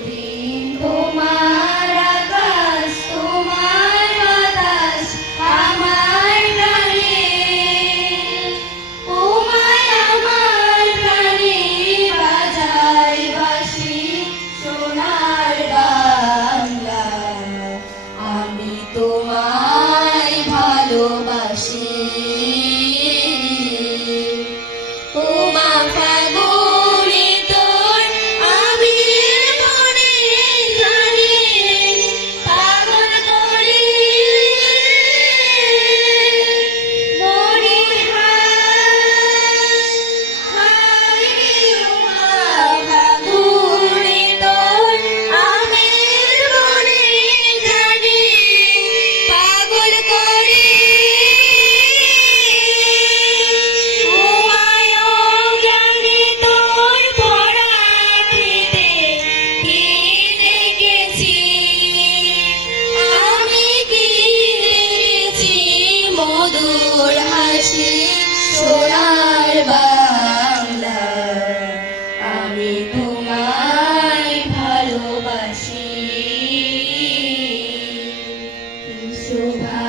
be so high.